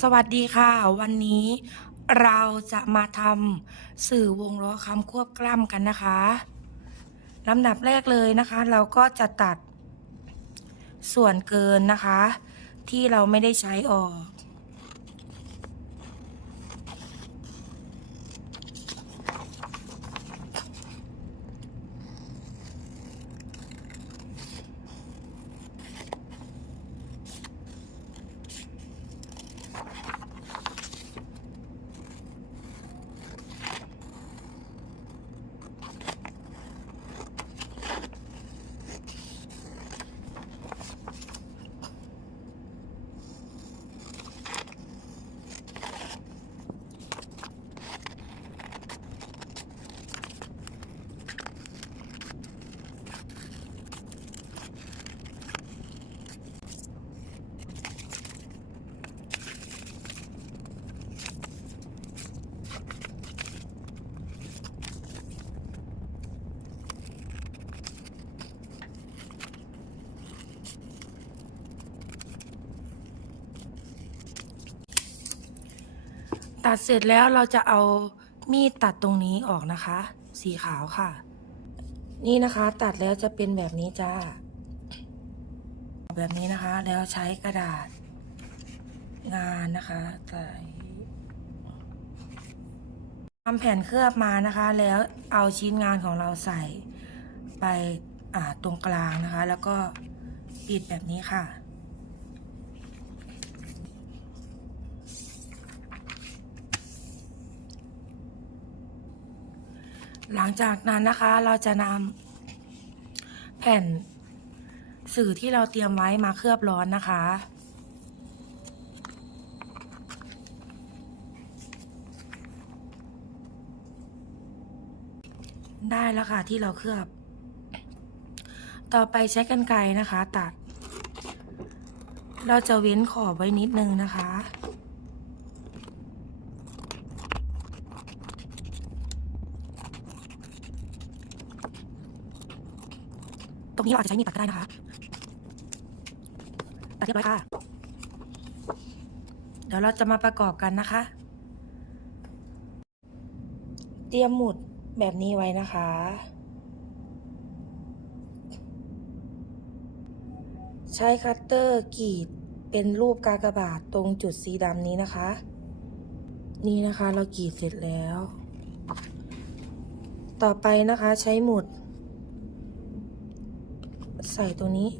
สวัสดีค่ะ วันนี้เราจะมาทำสื่อวงล้อคำควบกล้ำกันนะคะลำดับแรกเลยนะคะ เราก็จะตัดส่วนเกินนะคะ ที่เราไม่ได้ใช้ออก ตัดเสร็จแล้วเราจะเอามีดตัดตรงนี้ออกนะคะ สีขาวค่ะ นี่นะคะตัดแล้วจะเป็นแบบนี้จ้า แบบนี้นะคะ แล้วใช้กระดาษ งานนะคะใส่ทำแผ่นเคลือบมานะคะ แล้วเอาชิ้นงานของเราใส่ไปตรงกลางนะคะ แล้วก็ปิดแบบนี้ค่ะ หลังจากนั้นนะคะเราจะนำแผ่นสื่อที่เราเตรียมไว้มาเคลือบร้อนนะคะ ได้แล้วค่ะที่เราเคลือบ ต่อไปใช้กรรไกรนะคะ ตัด เราจะเว้นขอบไว้นิดนึงนะคะ ตรงนี้เราอาจจะใช้มีดตัดก็ได้นะคะตัดเรียบร้อยค่ะ เดี๋ยวเราจะมาประกอบกันนะคะ เตรียมหมุดแบบนี้ไว้นะคะ ใช้คัตเตอร์กรีดเป็นรูปกากบาทตรงจุดสีดำนี้นะคะ นี่นะคะเรากรีดเสร็จแล้ว ต่อไปนะคะใช้หมุด ใส่ตัวนี้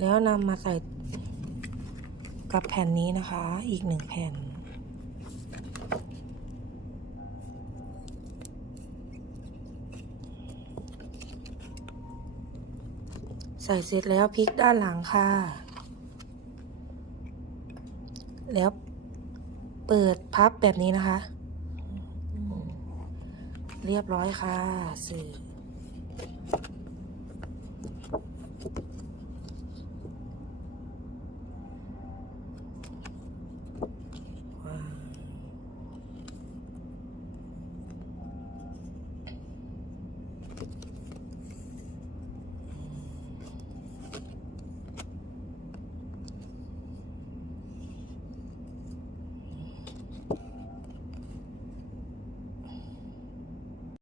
แล้วนำมาใส่กับแผ่นนี้นะคะ อีกหนึ่งแผ่นใส่เสร็จแล้วพลิกด้านหลังค่ะ แล้วเปิดพับแบบนี้นะคะ เรียบร้อยค่ะสื่อ